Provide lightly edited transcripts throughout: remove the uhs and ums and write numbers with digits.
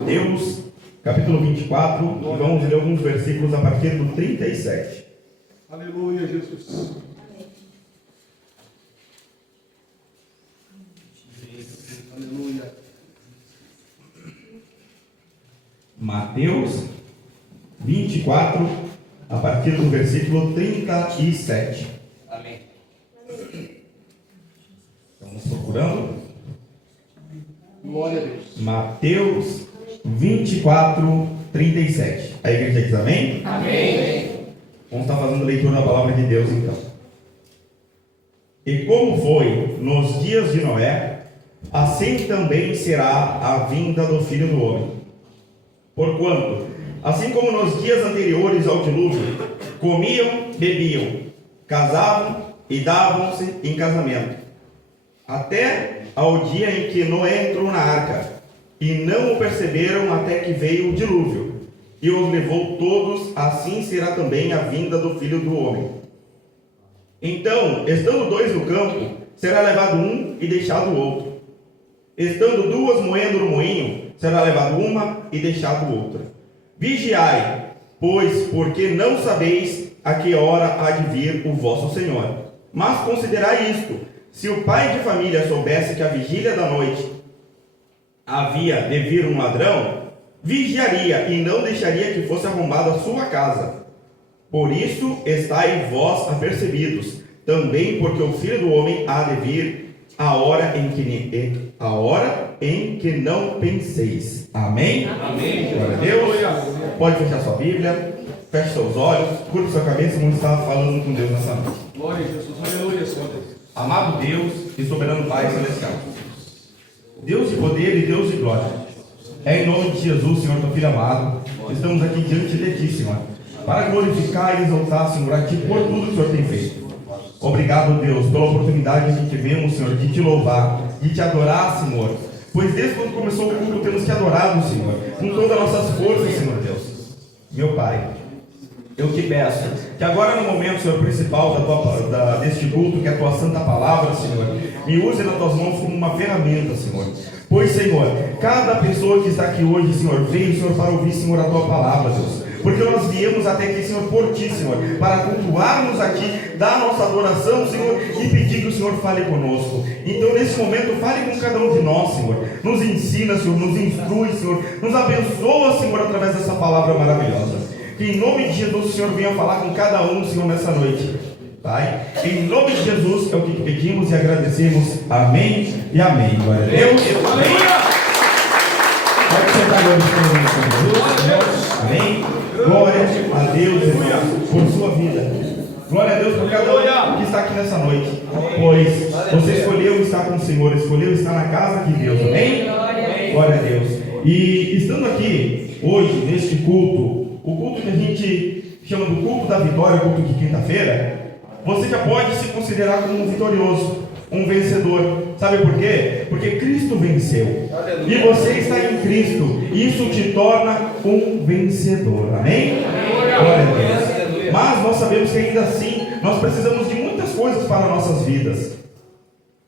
Mateus, capítulo 24, e vamos ler alguns versículos a partir do 37. Aleluia, Jesus. Aleluia. Mateus 24, a partir do versículo 37. Amém. Estamos procurando. Glória a Deus. Mateus 24, 37. A igreja diz amém? Amém. Vamos estar fazendo leitura da palavra de Deus então. E como foi nos dias de Noé, assim também será a vinda do Filho do Homem. Porquanto, assim como nos dias anteriores ao dilúvio, comiam, bebiam, casavam e davam-se em casamento, até ao dia em que Noé entrou na arca, e não o perceberam até que veio o dilúvio, e os levou todos, assim será também a vinda do Filho do Homem. Então, estando dois no campo, será levado um e deixado o outro. Estando duas moendo no moinho, será levado uma e deixado outra. Vigiai, pois, porque não sabeis a que hora há de vir o vosso Senhor. Mas considerai isto: se o pai de família soubesse que a vigília da noite havia de vir um ladrão, vigiaria e não deixaria que fosse arrombada a sua casa. Por isso estai vós apercebidos, também porque o Filho do Homem há de vir a hora em que não penseis. Amém? Amém. Glória a Deus. Pode fechar sua Bíblia, feche seus olhos, curte sua cabeça, como estava falando com Deus nessa noite. Glória a Jesus. Aleluia, Senhor Deus. Amado Deus e soberano Pai celestial, Deus de poder e Deus de glória, é em nome de Jesus, Senhor, teu Filho amado, estamos aqui diante de Ti, Senhor, para glorificar e exaltar, Senhor, a Ti por tudo que o Senhor tem feito. Obrigado, Deus, pela oportunidade que tivemos, Senhor, de Te louvar, de Te adorar, Senhor, pois desde quando começou o culto temos Te adorado, Senhor, com todas as nossas forças, Senhor Deus. Meu Pai, eu te peço que agora no momento, Senhor, principal deste culto, que é a Tua Santa Palavra, Senhor, me use nas Tuas mãos como uma ferramenta, Senhor. Pois, Senhor, cada pessoa que está aqui hoje, Senhor, veio, Senhor, para ouvir, Senhor, a Tua Palavra, Deus. Porque nós viemos até aqui, Senhor, por Ti, Senhor, para cultuarmos a Ti, dar a nossa adoração, Senhor, e pedir que o Senhor fale conosco. Então, nesse momento, fale com cada um de nós, Senhor. Nos ensina, Senhor, nos instrui, Senhor, nos abençoa, Senhor, através dessa palavra maravilhosa. Que em nome de Jesus o Senhor venha falar com cada um, Senhor, nessa noite. Pai, em nome de Jesus é o que pedimos e agradecemos. Amém e amém. Glória a Deus. Pode sentar agora, Senhor. Amém. Glória a Deus por sua vida. Glória a Deus por cada um que está aqui nessa noite. Pois você escolheu estar com o Senhor, escolheu estar na casa de Deus. Amém. Glória a Deus. E estando aqui hoje, neste culto, o culto que a gente chama do culto da vitória, o culto de quinta-feira, você já pode se considerar como um vitorioso, um vencedor. Sabe por quê? Porque Cristo venceu. E você está em Cristo. E isso te torna um vencedor. Amém? Glória a Deus. Mas nós sabemos que ainda assim, nós precisamos de muitas coisas para nossas vidas.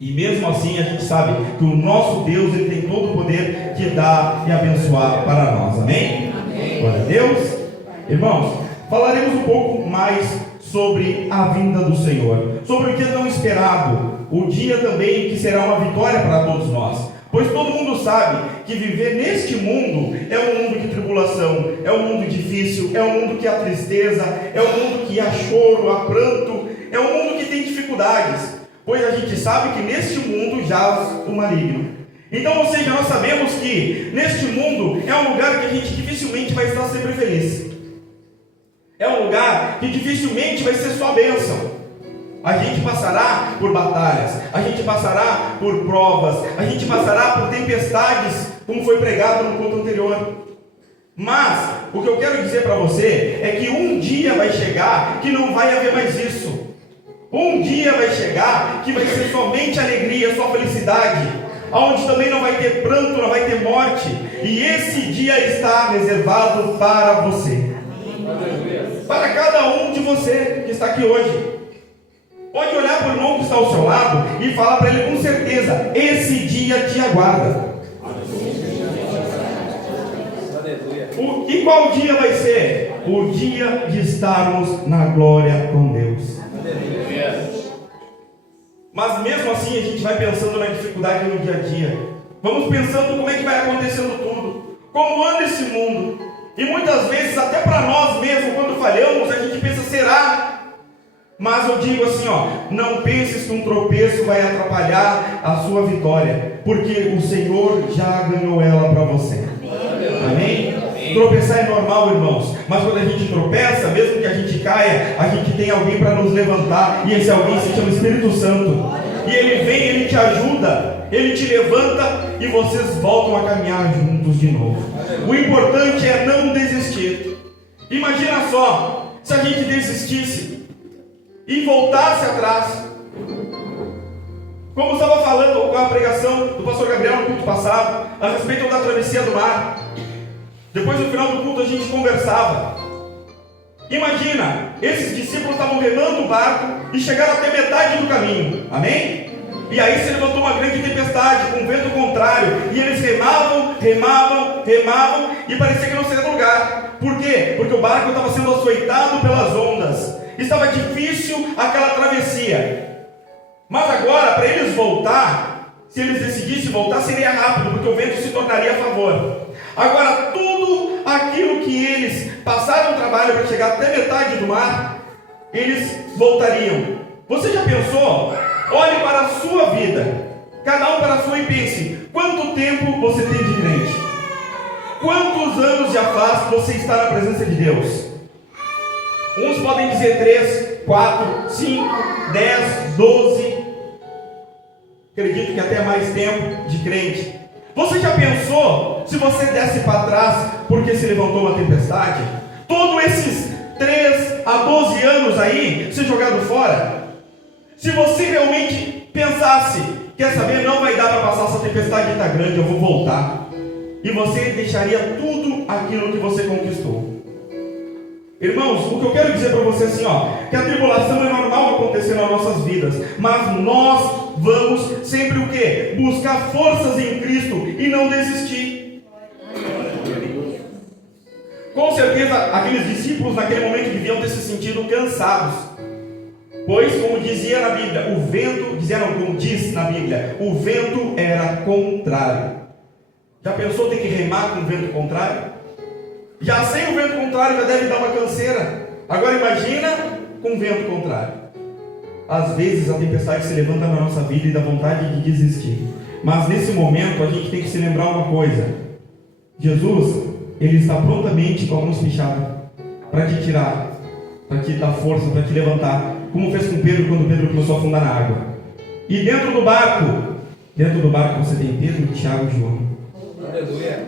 E mesmo assim a gente sabe que o nosso Deus, Ele tem todo o poder de dar e abençoar para nós. Amém? Glória a Deus. Irmãos, falaremos um pouco mais sobre a vinda do Senhor, sobre o que é tão esperado, o dia também que será uma vitória para todos nós, pois todo mundo sabe que viver neste mundo é um mundo de tribulação, é um mundo difícil, é um mundo que há tristeza, é um mundo que há choro, há pranto, é um mundo que tem dificuldades, pois a gente sabe que neste mundo jaz o maligno. Então, ou seja, nós sabemos que neste mundo é um lugar que a gente dificilmente vai estar sempre feliz. É um lugar que dificilmente vai ser só bênção. A gente passará por batalhas, a gente passará por provas, a gente passará por tempestades, como foi pregado no culto anterior. Mas, o que eu quero dizer para você é que um dia vai chegar que não vai haver mais isso. Um dia vai chegar que vai ser somente alegria, só felicidade, onde também não vai ter pranto, não vai ter morte. E esse dia está reservado para você. Para cada um de você que está aqui hoje. Pode olhar para o irmão que está ao seu lado e falar para ele com certeza: esse dia te aguarda. E qual dia vai ser? O dia de estarmos na glória com Deus. Mas mesmo assim a gente vai pensando na dificuldade no dia a dia. Vamos pensando como é que vai acontecendo tudo. Como anda esse mundo. E muitas vezes, até para nós mesmos, quando falhamos, a gente pensa, será? Mas eu digo assim, não penses que um tropeço vai atrapalhar a sua vitória, porque o Senhor já ganhou ela para você. Amém? Tropeçar é normal, irmãos, mas quando a gente tropeça, mesmo que a gente caia, a gente tem alguém para nos levantar, e esse alguém se chama Espírito Santo, e ele vem, ele te ajuda, ele te levanta, e vocês voltam a caminhar juntos de novo. O importante é não desistir. Imagina só, se a gente desistisse e voltasse atrás, como estava falando com a pregação do pastor Gabriel no culto passado, a respeito da travessia do mar. Depois no final do culto a gente conversava. Imagina, esses discípulos estavam remando o barco e chegaram até metade do caminho, amém? E aí se levantou uma grande tempestade, com vento contrário, e eles remavam, e parecia que não saía do lugar. Por quê? Porque o barco estava sendo açoitado pelas ondas, estava difícil aquela travessia. Mas agora, para eles voltar, se eles decidissem voltar, seria rápido, porque o vento se tornaria a favor. Agora, tudo aquilo que eles passaram o trabalho para chegar até metade do mar, eles voltariam. Você já pensou? Olhe para a sua vida, cada um para a sua, e pense: quanto tempo você tem de crente? Quantos anos já faz que você está na presença de Deus? Uns podem dizer 3, 4, 5, 10, 12. Acredito que até mais tempo de crente. Você já pensou, se você desse para trás porque se levantou uma tempestade, todos esses 3 a 12 anos aí ser jogado fora? Se você realmente pensasse, quer saber, não vai dar para passar essa tempestade, está grande, eu vou voltar, e você deixaria tudo aquilo que você conquistou. Irmãos, o que eu quero dizer para você é assim, que a tribulação é normal acontecer nas nossas vidas, mas nós vamos sempre o quê? Buscar forças em Cristo e não desistir. Com certeza aqueles discípulos naquele momento deviam ter se sentido cansados, pois, como dizia na Bíblia, o vento, como diz na Bíblia, o vento era contrário. Já pensou ter que remar com o vento contrário? Já sem o vento contrário já deve dar uma canseira. Agora imagina com o vento contrário. Às vezes a tempestade se levanta na nossa vida e dá vontade de desistir. Mas nesse momento a gente tem que se lembrar uma coisa: Jesus, Ele está prontamente com a mão espichada para te tirar, para te dar força, para te levantar, como fez com Pedro quando Pedro começou a afundar na água. E dentro do barco você tem Pedro, Tiago e João. Aleluia.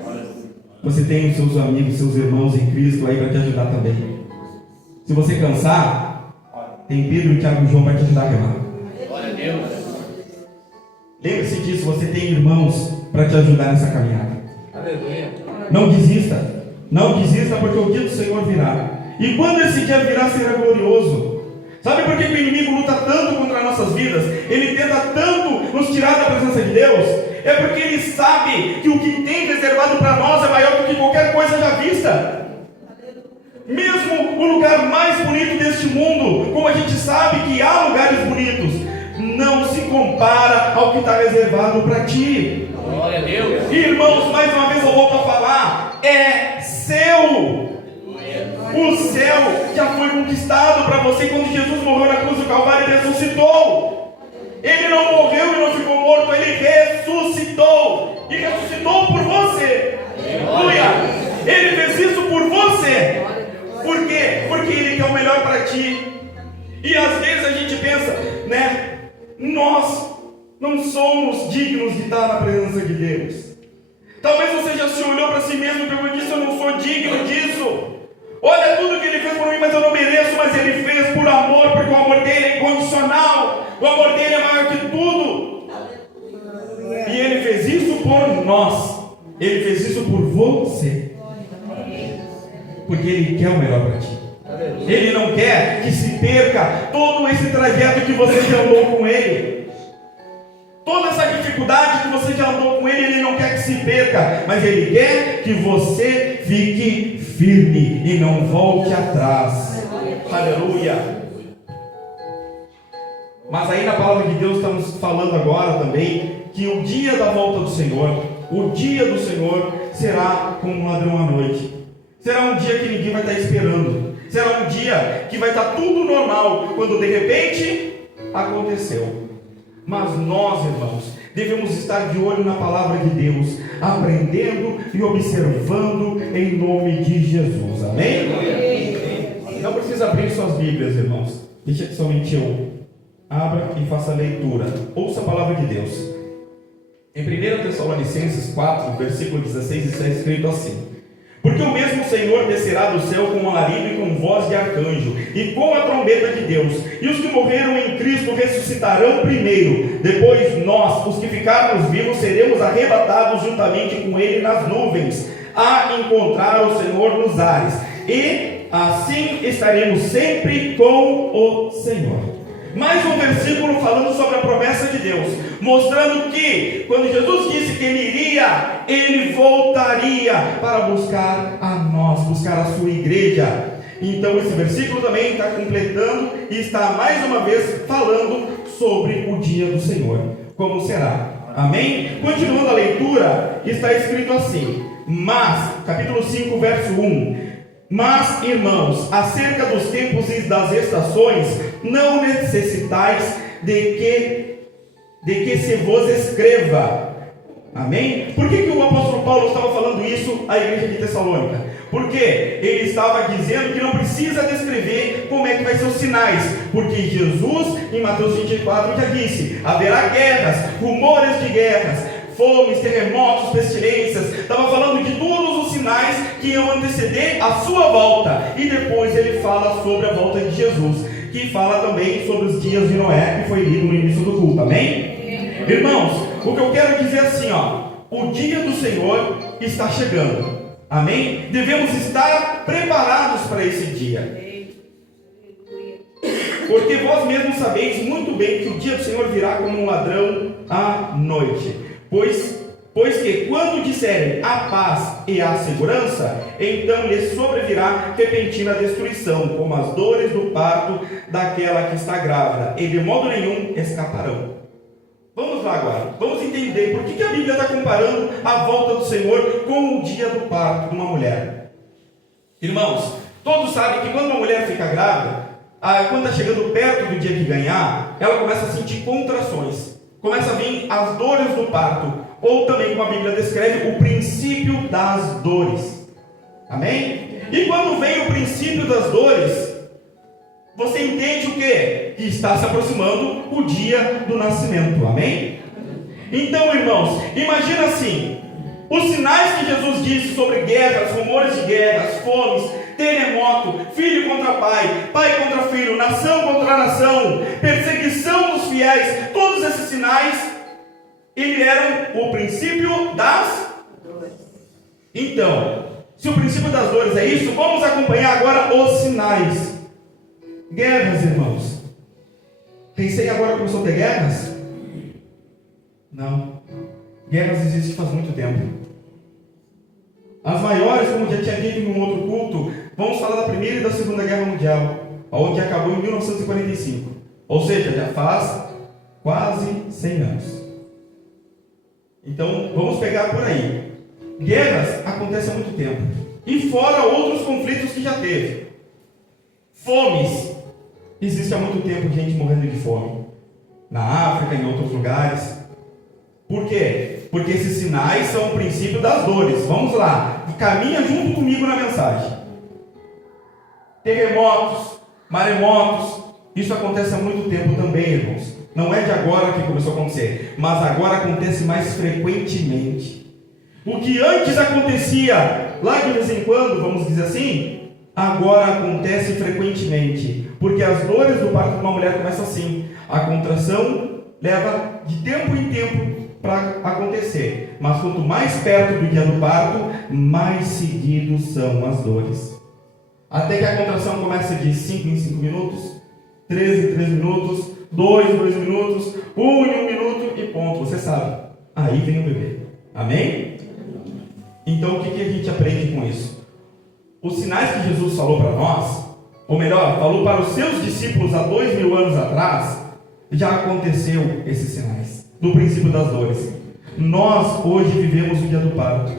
Você tem os seus amigos, seus irmãos em Cristo aí para te ajudar também. Se você cansar, tem Pedro, Tiago e João para te ajudar a remar. Glória a Deus. Lembre-se disso, você tem irmãos para te ajudar nessa caminhada. Aleluia. Não desista. Não desista, porque o dia do Senhor virá. E quando esse dia virá, será glorioso. Sabe por que o inimigo luta tanto contra nossas vidas? Ele tenta tanto nos tirar da presença de Deus? É porque ele sabe que o que tem reservado para nós é maior do que qualquer coisa já vista. Mesmo o lugar mais bonito deste mundo, como a gente sabe que há lugares bonitos, não se compara ao que está reservado para ti. Glória a Deus. Irmãos, mais uma vez eu volto a falar: é seu. O céu já foi conquistado para você quando Jesus morreu na cruz do Calvário e ressuscitou. Ele não morreu e não ficou morto, Ele ressuscitou. E ressuscitou por você. Aleluia! Ele fez isso por você. Por quê? Porque Ele quer o melhor para ti. E às vezes a gente pensa, nós não somos dignos de estar na presença de Deus. Talvez você já se olhou para si mesmo e disse: eu não sou digno disso. Olha tudo que Ele fez por mim, mas eu não mereço. Mas Ele fez por amor, porque o amor dele é incondicional. O amor dele é maior que tudo. E Ele fez isso por nós. Ele fez isso por você. Porque Ele quer o melhor para ti. Ele não quer que se perca todo esse trajeto que você já andou com Ele. Toda essa dificuldade que você já andou com Ele, Ele não quer que se perca. Mas Ele quer que você fique firme e não volte atrás. Aleluia. Mas aí na palavra de Deus estamos falando agora também que o dia da volta do Senhor, o dia do Senhor será como um ladrão à noite. Será um dia que ninguém vai estar esperando. Será um dia que vai estar tudo normal, quando de repente aconteceu. Mas nós, irmãos, devemos estar de olho na palavra de Deus, aprendendo e observando em nome de Jesus. Amém? Não precisa abrir suas Bíblias, irmãos. Deixa que somente eu abra e faça a leitura. Ouça a palavra de Deus. Em 1 Tessalonicenses 4, versículo 16, está escrito assim: porque o mesmo Senhor descerá do céu com um alarido e com voz de arcanjo, e com a trombeta de Deus, e os que morreram em Cristo ressuscitarão primeiro. Depois nós, os que ficarmos vivos, seremos arrebatados juntamente com Ele nas nuvens, a encontrar o Senhor nos ares, e assim estaremos sempre com o Senhor. Mais um versículo falando sobre a promessa de Deus, mostrando que quando Jesus disse que Ele iria, Ele voltaria para buscar a nós, buscar a sua igreja. Então esse versículo também está completando e está mais uma vez falando sobre o dia do Senhor, como será. Amém? Continuando a leitura, está escrito assim, mas, capítulo 5, verso 1: mas, irmãos, acerca dos tempos e das estações, não necessitais de que se vos escreva. Amém? Por que o apóstolo Paulo estava falando isso à igreja de Tessalônica? Porque ele estava dizendo que não precisa descrever como é que vai ser os sinais, porque Jesus, em Mateus 24, já disse: haverá guerras, rumores de guerras, fomes, terremotos, pestilências. Estava falando de todos os sinais que iam anteceder a sua volta. E depois ele fala sobre a volta de Jesus, que fala também sobre os dias de Noé, que foi lido no início do culto. Amém? Irmãos, o que eu quero dizer assim, o dia do Senhor está chegando. Amém? Devemos estar preparados para esse dia. Porque vós mesmos sabeis muito bem que o dia do Senhor virá como um ladrão à noite. Pois que quando disserem a paz e a segurança, então lhes sobrevirá repentina destruição, como as dores do parto daquela que está grávida, e de modo nenhum escaparão. Vamos lá agora, vamos entender por que a Bíblia está comparando a volta do Senhor com o dia do parto de uma mulher. Irmãos, todos sabem que quando uma mulher fica grávida, quando está chegando perto do dia de ganhar, ela começa a sentir contrações, começa a vir as dores do parto, ou também, como a Bíblia descreve, o princípio das dores. Amém? E quando vem o princípio das dores, você entende o quê? Que está se aproximando o dia do nascimento. Amém? Então, irmãos, imagina assim, os sinais que Jesus disse sobre guerras, rumores de guerras, fomes, terremoto, filho contra pai, pai contra filho, nação contra nação, perseguição dos fiéis, todos esses sinais, eles eram o princípio das dores. Então, se o princípio das dores é isso, vamos acompanhar agora os sinais. Guerras, irmãos. Pensei agora começou a ter guerras? Não. Guerras existem faz muito tempo. As maiores, como já tinha dito em um outro culto, vamos falar da Primeira e da Segunda Guerra Mundial, onde acabou em 1945. Ou seja, já faz quase 100 anos. Então, vamos pegar por aí. Guerras acontecem há muito tempo. E fora outros conflitos que já teve. Fomes. Existe há muito tempo gente morrendo de fome. Na África, em outros lugares. Por quê? Porque esses sinais são o princípio das dores. Vamos lá. Caminha junto comigo na mensagem. Terremotos, maremotos. Isso acontece há muito tempo também, irmãos. Não é de agora que começou a acontecer, mas agora acontece mais frequentemente. O que antes acontecia lá de vez em quando, vamos dizer assim, agora acontece frequentemente. Porque as dores do parto de uma mulher começam assim. A contração leva de tempo em tempo para acontecer. Mas quanto mais perto do dia do parto, mais seguidos são as dores. Até que a contração começa de 5 em 5 minutos, 3 em 3 minutos, 2 em 2 minutos, 1 em 1 minuto e ponto. Você sabe. Aí vem o bebê. Amém? Então o que a gente aprende com isso? Os sinais que Jesus falou para nós, ou melhor, falou para os seus discípulos há 2000 anos atrás, já aconteceu esses sinais, do princípio das dores. Nós hoje vivemos o dia do parto.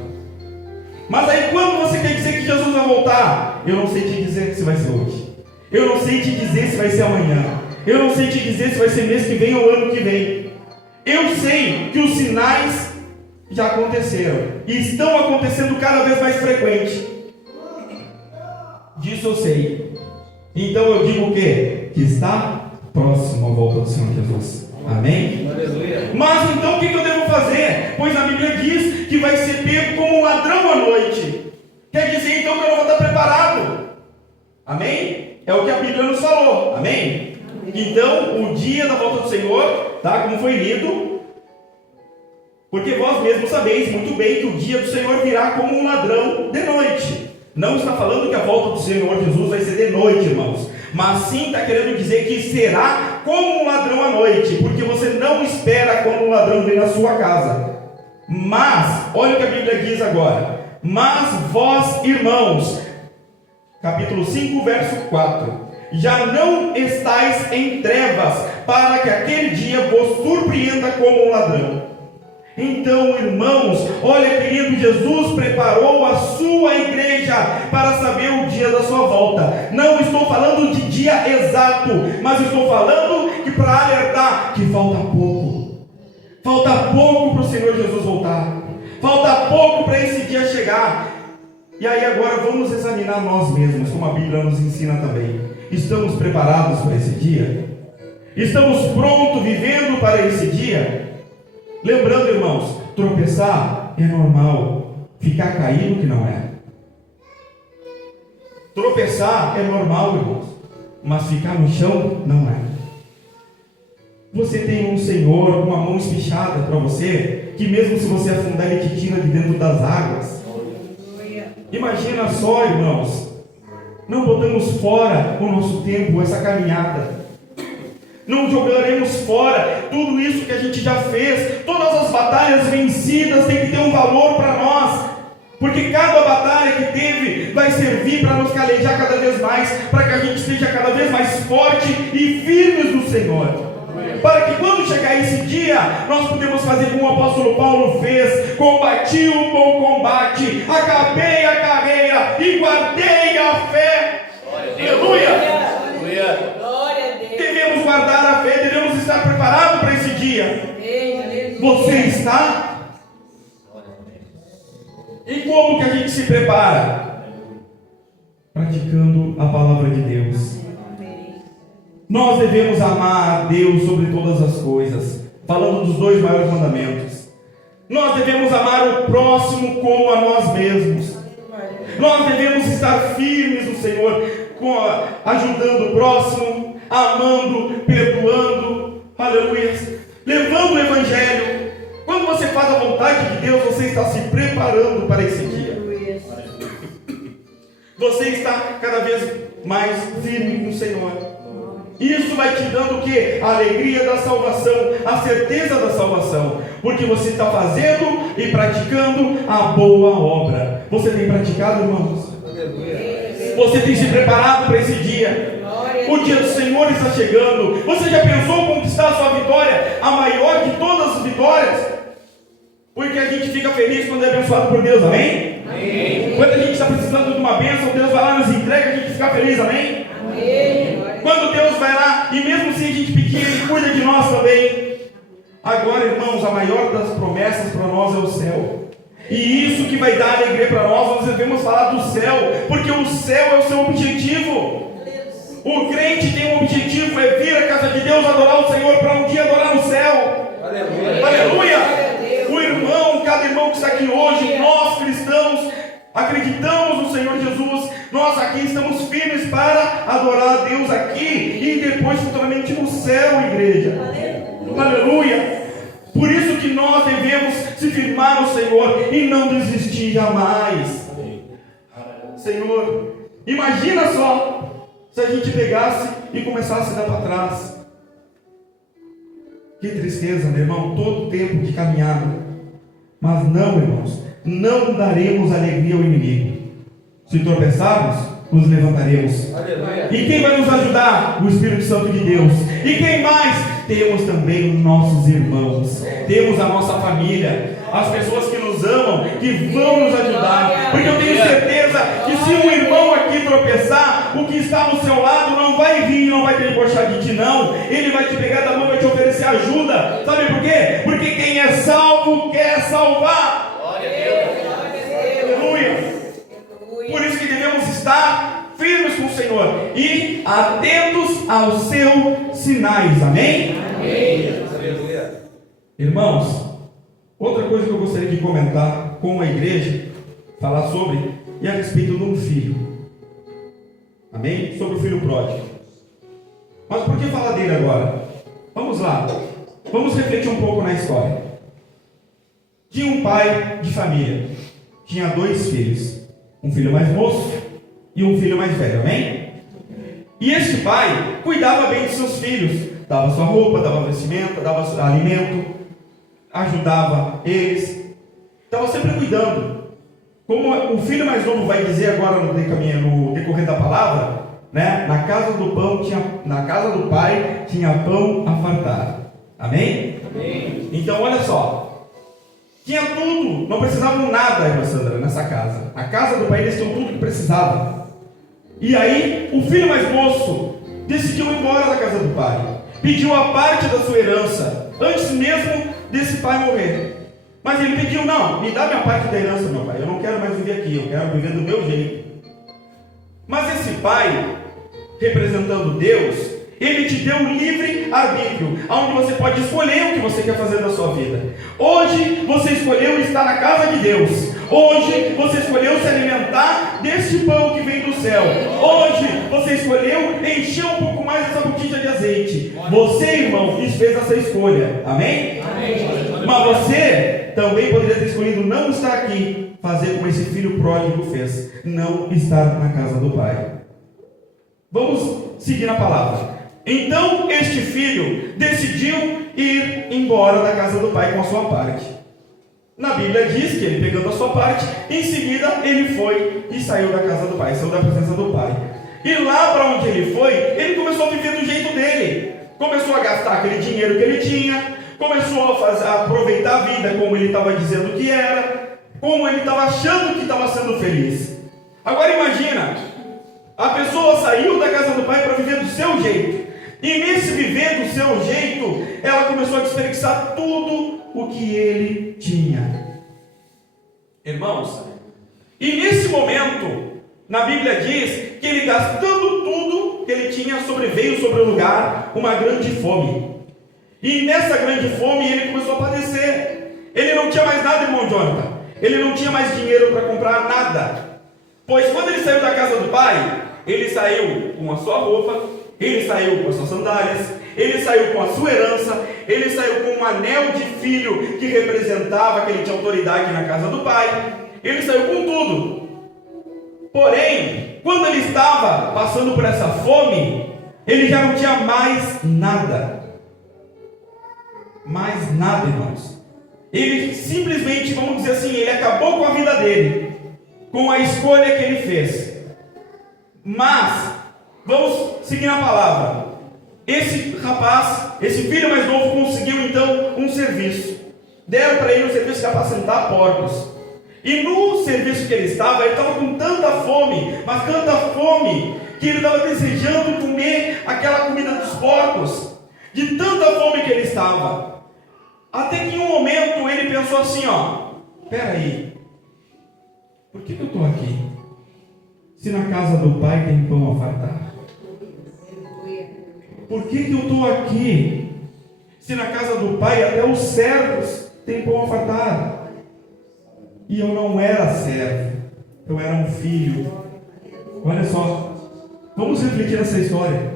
Mas aí quando você quer dizer que Jesus vai voltar, eu não sei te dizer se vai ser hoje. Eu não sei te dizer se vai ser amanhã. Eu não sei te dizer se vai ser mês que vem ou ano que vem. Eu sei que os sinais já aconteceram e estão acontecendo cada vez mais frequente. Disso eu sei. Então eu digo o quê? Que está próximo a volta do Senhor Jesus. Amém? Aleluia. Mas então o que eu devo fazer? Pois a Bíblia diz que vai ser pego como um ladrão à noite. Quer dizer então que eu não vou estar preparado. Amém? É o que a Bíblia nos falou. Amém? Então o dia da volta do Senhor, tá? Como foi lido, porque vós mesmos sabeis muito bem que o dia do Senhor virá como um ladrão de noite. Não está falando que a volta do Senhor Jesus vai ser de noite, irmãos, mas sim está querendo dizer que será como um ladrão à noite, porque você não espera quando um ladrão vem na sua casa. Mas, olha o que a Bíblia diz agora: mas vós, irmãos, capítulo 5, verso 4, já não estáis em trevas, para que aquele dia vos surpreenda como um ladrão. Então, irmãos, olha, querido, Jesus preparou a sua igreja para saber o dia da sua volta. Não estou falando de dia exato, mas estou falando que para alertar que falta pouco. Falta pouco para o Senhor Jesus voltar. Falta pouco para esse dia chegar. E aí agora vamos examinar nós mesmos, como a Bíblia nos ensina também. Estamos preparados para esse dia? Estamos prontos, vivendo para esse dia? Lembrando, irmãos, tropeçar é normal, ficar caído que não é. Tropeçar é normal, irmãos, mas ficar no chão não é. Você tem um Senhor com a mão espichada para você, que mesmo se você afundar, Ele te tira de dentro das águas. Imagina só, irmãos, não botamos fora o nosso tempo, essa caminhada. Não jogaremos fora tudo isso que a gente já fez. Todas as batalhas vencidas têm que ter um valor para nós, porque cada batalha que teve vai servir para nos calejar cada vez mais, para que a gente esteja cada vez mais forte e firmes no Senhor, para que quando chegar esse dia nós podemos fazer como o apóstolo Paulo fez: combati o bom combate, acabei a carreira e guardei a fé. Aleluia! Devemos guardar a fé, devemos estar preparados para esse dia. Você está? E como que a gente se prepara? Praticando a palavra de Deus. Nós devemos amar a Deus sobre todas as coisas, falando dos 2 maiores mandamentos. Nós devemos amar o próximo como a nós mesmos. Nós devemos estar firmes no Senhor, ajudando o próximo, amando, perdoando, aleluia, levando o Evangelho. Quando você faz a vontade de Deus, você está se preparando para esse dia. Você está cada vez mais firme no Senhor. Isso vai te dando o que? A alegria da salvação, a certeza da salvação, porque você está fazendo e praticando a boa obra. Você tem praticado, irmãos? Você tem se preparado para esse dia? O dia do Senhor está chegando. Você já pensou conquistar a sua vitória, a maior de todas as vitórias? Porque a gente fica feliz quando é abençoado por Deus, amém? Amém. Quando a gente está precisando de uma bênção, Deus vai lá e nos entrega, a gente fica feliz, amém? Amém. Quando Deus vai lá, e mesmo se a gente pedir, Ele cuida de nós também. Agora, irmãos, a maior das promessas para nós é o céu. E isso que vai dar alegria para nós devemos falar do céu, porque o céu é o seu objetivo. O crente tem um objetivo, é vir à casa de Deus, adorar o Senhor, para um dia adorar no céu. Aleluia! Aleluia. O irmão, cada irmão que está aqui hoje, nós cristãos, acreditamos no Senhor Jesus, nós aqui estamos firmes para adorar a Deus aqui e depois futuramente no céu, igreja. Aleluia! Por isso que nós devemos se firmar no Senhor e não desistir jamais. Senhor, imagina só se a gente pegasse e começasse a dar para trás. Que tristeza, meu irmão, todo tempo de caminhada. Mas não, irmãos, não daremos alegria ao inimigo. Se tropeçarmos, nos levantaremos. E quem vai nos ajudar? O Espírito Santo de Deus. E quem mais? Temos também os nossos irmãos, temos a nossa família, as pessoas que nos amam, que vão nos ajudar, porque eu tenho certeza que se um irmão aqui tropeçar, o que está no seu lado não vai rir, não vai debochar de ti, não. Ele vai te pegar da mão e vai te oferecer ajuda. Sabe por quê? Porque quem é salvo quer salvar. Aleluia. Por isso que devemos estar firmes com o Senhor e atentos aos seus sinais. Amém? Amém. Irmãos, outra coisa que eu gostaria de comentar com a igreja, falar sobre, é a respeito de um filho. Amém? Sobre o filho pródigo. Mas por que falar dele agora? Vamos lá. Vamos refletir um pouco na história. Tinha um pai de família. Tinha 2 filhos. Um filho mais moço e um filho mais velho. Amém? E este pai cuidava bem de seus filhos. Dava sua roupa, dava vestimenta, dava alimento, ajudava eles. Estava sempre cuidando. Como o filho mais novo vai dizer agora no decorrer da palavra, né? Na casa do pai tinha pão a fartar. Amém? Amém. Então olha só, tinha tudo, não precisavam nada, irmã Sandra, nessa casa. A casa do pai, eles tinham tudo que precisavam. E aí o filho mais moço decidiu ir embora da casa do pai, pediu a parte da sua herança antes mesmo desse pai morrer. Mas ele pediu: não, me dá minha parte da herança, meu pai, eu não quero mais viver aqui, eu quero viver do meu jeito. Mas esse pai, representando Deus, ele te deu um livre arbítrio, onde você pode escolher o que você quer fazer da sua vida. Hoje você escolheu estar na casa de Deus. Hoje você escolheu se alimentar deste pão que vem do céu. Hoje você escolheu encher um pouco mais essa botija de azeite. Você, irmão, fez essa escolha. Amém? Amém. Mas você também poderia ter escolhido não estar aqui, fazer como esse filho pródigo fez, não estar na casa do pai. Vamos seguir na palavra. Então este filho decidiu ir embora da casa do pai com a sua parte. Na Bíblia diz que ele, pegando a sua parte, em seguida ele foi e saiu da casa do pai, saiu da presença do pai. E lá para onde ele foi, ele começou a viver do jeito dele. Começou a gastar aquele dinheiro que ele tinha, começou a aproveitar a vida como ele estava dizendo que era, como ele estava achando que estava sendo feliz. Agora imagina, a pessoa saiu da casa do pai para viver do seu jeito. E nesse viver do seu jeito, ela começou a desperdiçar tudo o que ele tinha. Irmãos, e nesse momento, na Bíblia diz que ele, gastando tudo que ele tinha, sobreveio sobre o lugar uma grande fome. E nessa grande fome ele começou a padecer. Ele não tinha mais nada, irmão Jonathan. Ele não tinha mais dinheiro para comprar nada. Pois quando ele saiu da casa do pai, ele saiu com a sua roupa, ele saiu com as suas sandálias, ele saiu com a sua herança, ele saiu com um anel de filho que representava que ele tinha autoridade na casa do pai, ele saiu com tudo. Porém, quando ele estava passando por essa fome, ele já não tinha mais nada. Mais nada, irmãos. Ele simplesmente, vamos dizer assim, ele acabou com a vida dele, com a escolha que ele fez. Mas vamos seguir na palavra. Esse rapaz, esse filho mais novo, conseguiu então um serviço. Deram para ele um serviço de apacentar porcos. E no serviço que ele estava com tanta fome, mas tanta fome, que ele estava desejando comer aquela comida dos porcos. De tanta fome que ele estava. Até que em um momento ele pensou assim: peraí, por que eu estou aqui? Se na casa do pai tem pão a fartar. Por que eu estou aqui? Se na casa do pai até os servos têm pão a fartar. E eu não era servo, eu era um filho. Olha só, vamos refletir nessa história.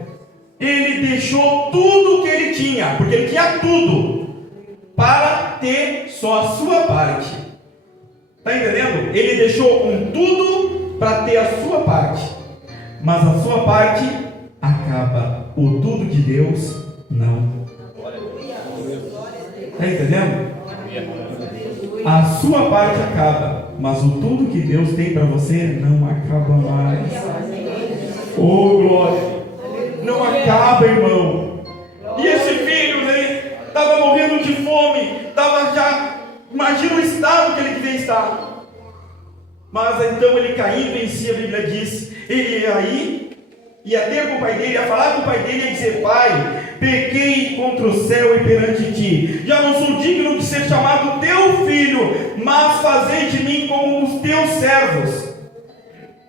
Ele deixou tudo o que ele tinha, porque ele tinha tudo, para ter só a sua parte. Está entendendo? Ele deixou um tudo para ter a sua parte, mas a sua parte acaba. O tudo de Deus não. Está entendendo? A sua parte acaba, mas o tudo que Deus tem para você não acaba mais. Oh, glória! Não acaba, irmão. E esse filho, né, estava morrendo de fome, estava já, imagina o estado que ele devia estar. Mas então ele caindo em si, a Bíblia diz, ele ia ter com o pai dele, ia falar com o pai dele, ia dizer: pai, pequei contra o céu e perante ti, já não sou digno de ser chamado teu filho, mas fazei de mim como os teus servos.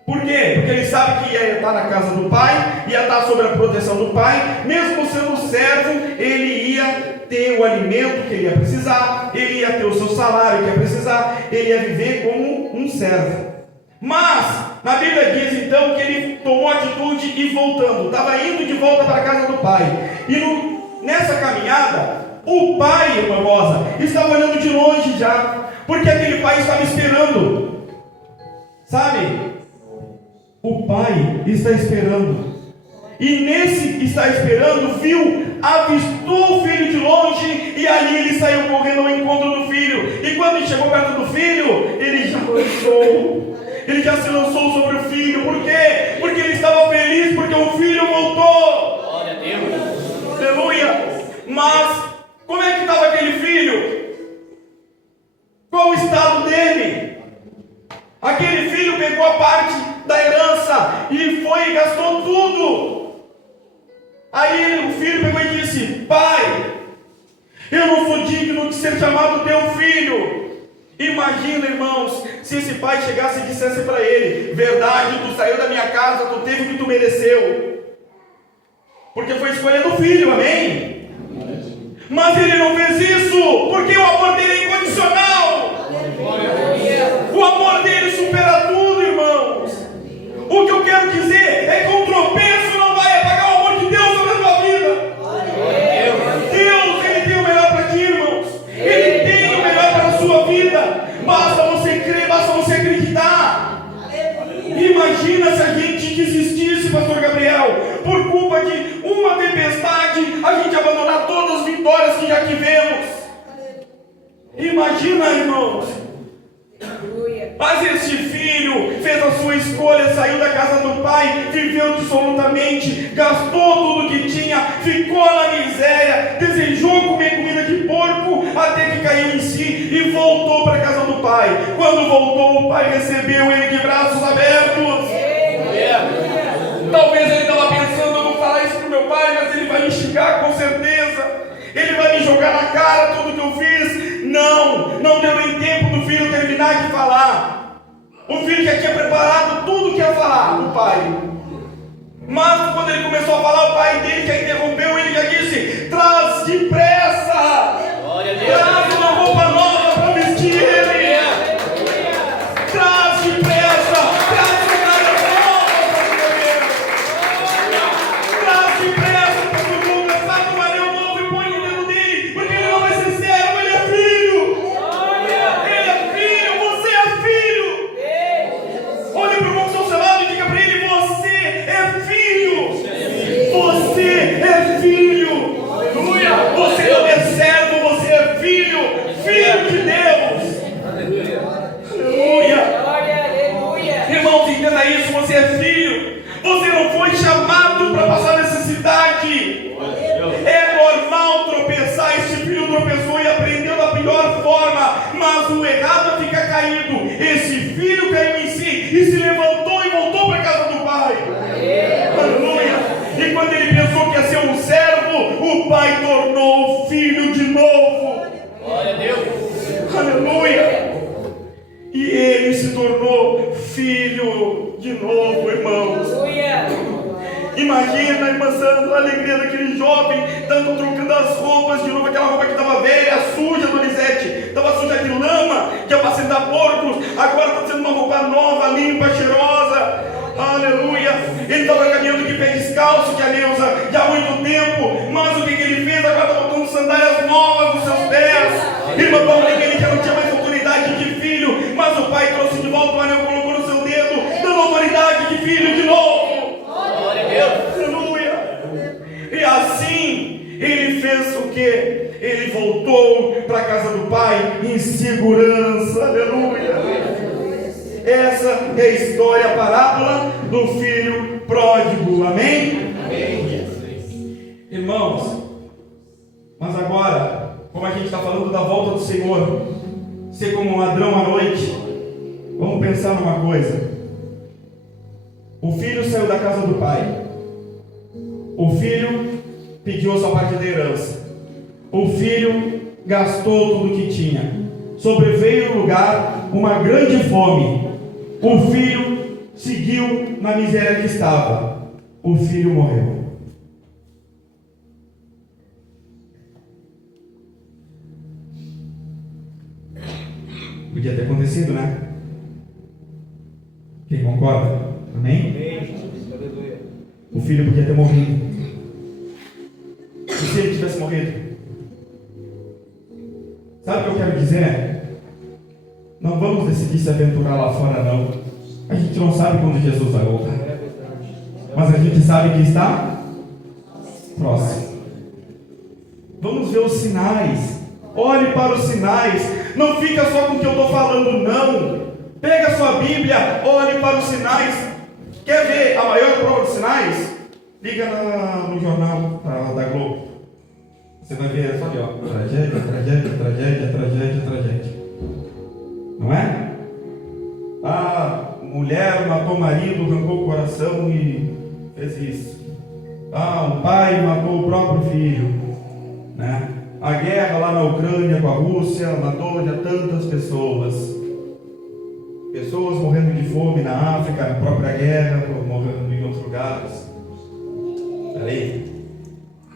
Por quê? Porque ele sabe que ia estar na casa do pai, ia estar sob a proteção do pai, mesmo sendo servo, ele ia ter o alimento que ele ia precisar, ele ia ter o seu salário que ia precisar, ele ia viver como um servo. Mas, na Bíblia diz então que ele tomou atitude e voltando, estava indo de volta para a casa do pai, e nessa caminhada, o pai, irmã Rosa, estava olhando de longe já, porque aquele pai estava esperando, sabe? O pai está esperando, e nesse está esperando, avistou o filho de longe, e ali ele saiu correndo ao encontro do filho, e quando ele chegou perto do filho, ele já se lançou sobre o filho. Por quê? Porque ele estava feliz, porque o filho voltou. Glória a Deus. Aleluia. Mas como é que estava aquele filho? Qual o estado dele? Aquele filho pegou a parte da herança e foi e gastou tudo. Aí o filho pegou e disse: pai, eu não sou digno de ser chamado teu filho. Imagina, irmãos, se esse pai chegasse e dissesse para ele: verdade, tu saiu da minha casa, tu teve o que tu mereceu, porque foi escolha do filho, amém? Mas ele não fez isso, porque o amor dele é incondicional. O amor dele supera tudo, irmãos. O que eu quero dizer é que um tropeço não vai apagar o amor de Deus sobre a tua vida. Deus, ele tem o melhor para ti, irmãos. Ele tem o melhor para a sua vida. Basta você crer, basta você acreditar. Imagina se a gente desistisse, pastor Gabriel, por culpa de uma tempestade, a gente abandonar todas as vitórias que já tivemos. Imagina, irmãos. Mas este filho fez a sua escolha, saiu da casa do pai, viveu dissolutamente, gastou tudo que tinha, ficou na miséria, desejou comer comida de porco, até que caiu em si e voltou para a casa do pai. Quando voltou, o pai recebeu ele de braços abertos. Talvez ele estava pensando: eu vou falar isso para o meu pai, mas ele vai me xingar com certeza, ele vai me jogar na cara tudo que eu fiz. Não deu nem tempo do filho terminar de falar. O filho já tinha preparado tudo que ia falar do pai. Mas quando ele começou a falar, o pai dele já interrompeu, ele já disse: traz depressa, traz uma roupa nova para vestir ele, traz depressa, traz sandálias novas para ele, traz depressa para todo mundo começar com um anel novo e põe no dedo dele, porque ele não vai ser servo, ele é filho. Ele é filho, você é filho. Olhe para o irmão que está ao seu lado e diga para ele: você é filho. Você é filho. Aleluia. Você não é servo, você é filho. Filho de Deus. Aleluia. Irmãos, entenda isso: você é filho. Você não foi chamado para passar necessidade. É normal tropeçar. Este filho tropeçou e aprendeu da pior forma, mas o errado é ficar caído. Esse filho caiu em si e se levantou e voltou para a casa do pai. Aleluia. E quando ele pensou que ia ser um servo, o pai tornou filho de novo. Glória a Deus. Aleluia. E ele se tornou filho de novo, irmãos. Imagina, irmã Sandra, a alegria daquele jovem, tanto trocando as roupas de novo, aquela roupa que estava velha, suja, Donizete, estava suja de lama, de apacentar porcos, agora está sendo uma roupa nova, limpa, cheirosa. Aleluia. Ele estava caminhando de pé descalço, que a Neuza, já há muito tempo, mas o que ele fez? Agora está botando sandálias novas nos seus pés. Irmã Paulinha, ele já não tinha mais autoridade de filho, mas o pai trouxe de volta o anel, colocou no seu dedo, dando autoridade de filho de novo. Glória a Deus. Aleluia. E assim ele fez o que? Ele voltou para a casa do pai em segurança. é a história, a parábola do filho pródigo. Amém? Irmãos, mas agora, como a gente está falando da volta do Senhor, ser como um ladrão à noite, vamos pensar numa coisa. O filho saiu da casa do pai. O filho pediu a sua parte da herança. O filho gastou tudo que tinha. Sobreveio no lugar uma grande fome. O filho seguiu na miséria que estava. O filho morreu. Podia ter acontecido, né? Quem concorda? Amém? O filho podia ter morrido. E se ele tivesse morrido? Sabe o que eu quero dizer? Não vamos decidir se aventurar lá fora, não. A gente não sabe quando Jesus vai voltar. Mas a gente sabe que está próximo. Vamos ver os sinais. Olhe para os sinais. Não fica só com o que eu estou falando, não. Pega a sua Bíblia, olhe para os sinais. Quer ver a maior prova dos sinais? Liga no jornal da Globo. Você vai ver só ali, ó. Tragédia, tragédia, tragédia, tragédia, tragédia. Não é? A mulher matou o marido, arrancou o coração e fez isso. Um pai matou o próprio filho, né? A guerra lá na Ucrânia com a Rússia matou já tantas pessoas. Pessoas morrendo de fome na África, na própria guerra, morrendo em outros lugares. Peraí,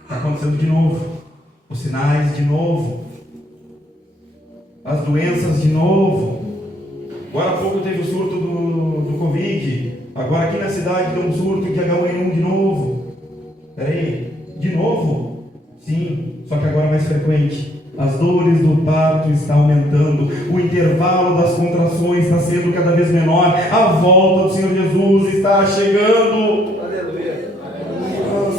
está acontecendo de novo. Os sinais de novo. As doenças de novo. Agora há pouco teve o surto do Covid. Agora aqui na cidade deu um surto de H1N1 de novo. Peraí, de novo? Sim, só que agora mais frequente. As dores do parto estão aumentando. O intervalo das contrações está sendo cada vez menor. A volta do Senhor Jesus está chegando. Aleluia.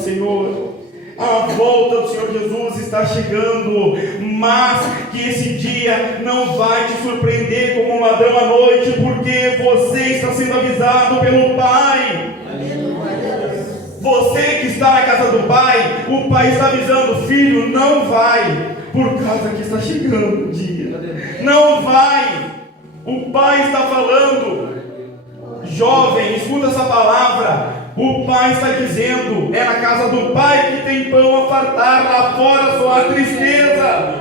Senhor, a volta do Senhor Jesus está chegando. Mas que esse dia não vai te surpreender como um ladrão à noite, porque você está sendo avisado pelo Pai. Você que está na casa do Pai, o Pai está avisando: filho, não vai, por causa que está chegando o dia. Não vai. O Pai está falando. Jovem, escuta essa palavra. O Pai está dizendo: é na casa do Pai que tem pão a fartar, lá fora só há tristeza.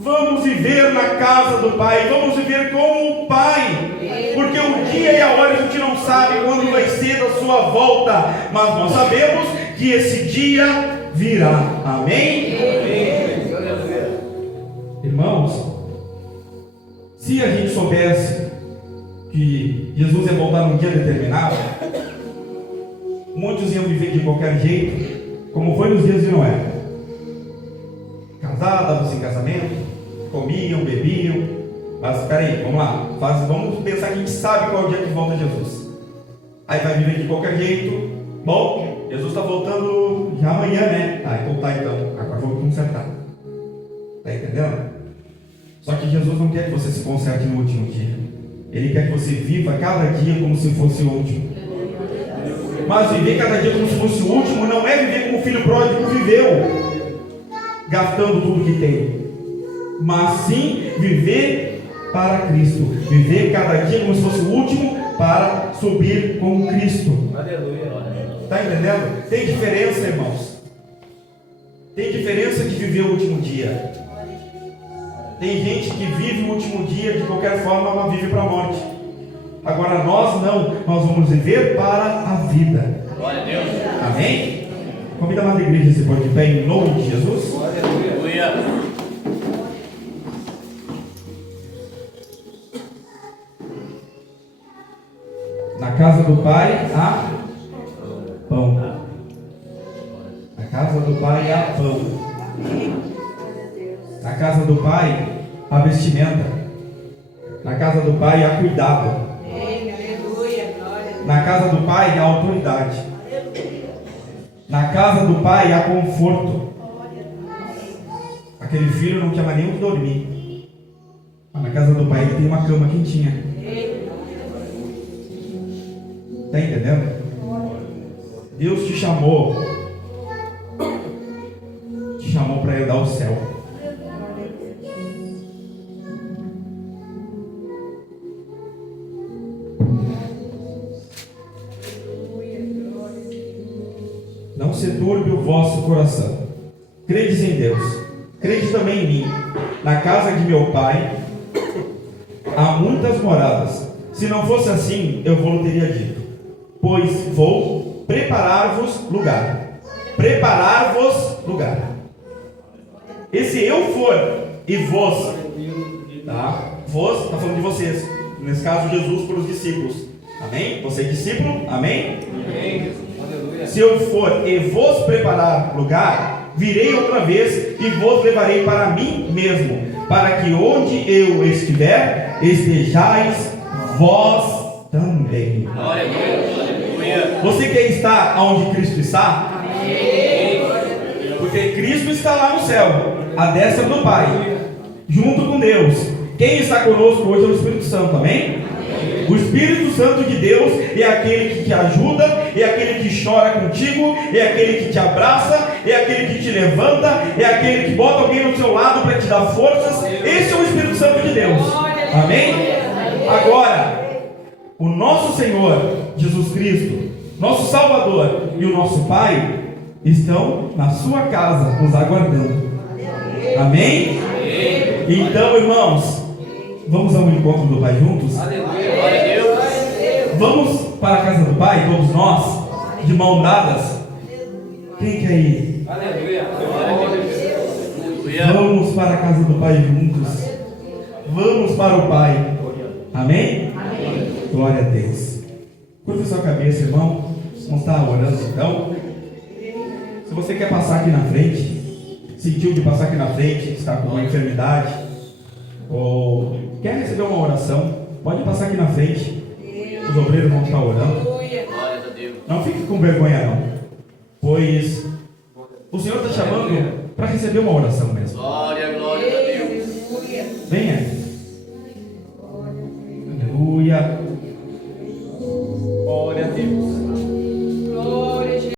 Vamos viver na casa do Pai, vamos viver como o Pai, porque o dia e a hora a gente não sabe quando vai ser a sua volta, mas nós sabemos que esse dia virá. Amém? Irmãos, se a gente soubesse que Jesus ia voltar num dia determinado, muitos iam viver de qualquer jeito, como foi nos dias de Noé. Casados em casamento, comiam, bebiam. Mas espera aí, vamos lá, vamos pensar que a gente sabe qual é o dia que volta Jesus. Aí vai viver de qualquer jeito. Bom, Jesus está voltando já amanhã, né? Então, agora vamos consertar. Está entendendo? Só que Jesus não quer que você se conserte no último dia. Ele quer que você viva cada dia como se fosse o último. Mas viver cada dia como se fosse o último não é viver como o filho pródigo viveu, gastando tudo que tem, mas sim viver para Cristo, viver cada dia como se fosse o último, para subir com Cristo. Aleluia. Está entendendo? Tem diferença, irmãos. Tem diferença de viver o último dia. Tem gente que vive o último dia de qualquer forma, mas vive para a morte. Agora nós não, nós vamos viver para a vida. Glória a Deus. Amém? Convida a amada igreja a se pôr de pé em nome de Jesus. Aleluia. Na casa do Pai há pão. Na casa do Pai há pão. Na casa do Pai há vestimenta. Na casa do Pai há cuidado. Na casa do Pai há autoridade. Na casa do Pai há conforto. Aquele filho não tinha mais nem onde dormir, mas na casa do Pai ele tem uma cama quentinha. Está entendendo? Deus te chamou para herdar o céu. Não se turbe o vosso coração. Credes em Deus, crede também em mim. Na casa de meu pai há muitas moradas. Se não fosse assim, eu vou teria dito. Pois vou preparar-vos lugar. Preparar-vos lugar. E se eu for e vos, tá? Vos, está falando de vocês. Nesse caso, Jesus para os discípulos. Amém? Você é discípulo? Amém? Amém. Se eu for e vos preparar lugar, virei outra vez e vos levarei para mim mesmo, para que onde eu estiver, estejais vós também. Você quer estar onde Cristo está? Porque Cristo está lá no céu, à destra do Pai, junto com Deus. Quem está conosco hoje é o Espírito Santo, amém? O Espírito Santo de Deus é aquele que te ajuda, é aquele que chora contigo, é aquele que te abraça, é aquele que te levanta, é aquele que bota alguém no seu lado para te dar forças. Esse é o Espírito Santo de Deus, amém? Agora, o nosso Senhor Jesus Cristo, nosso Salvador e o nosso Pai estão na sua casa nos aguardando, amém? Então, irmãos, vamos ao encontro do Pai juntos? Vamos para a casa do Pai, todos nós, de mãos dadas. Quem quer ir? Vamos para a casa do Pai juntos. Vamos para o Pai. Amém? Glória a Deus. Curva sua cabeça, irmão. Vamos estar orando então. Se você quer passar aqui na frente, sentiu de passar aqui na frente, está com uma enfermidade, ou quer receber uma oração, pode passar aqui na frente. Os obreiros vão estar orando. Não fique com vergonha não, pois o Senhor está chamando para receber uma oração mesmo. Glória, glória.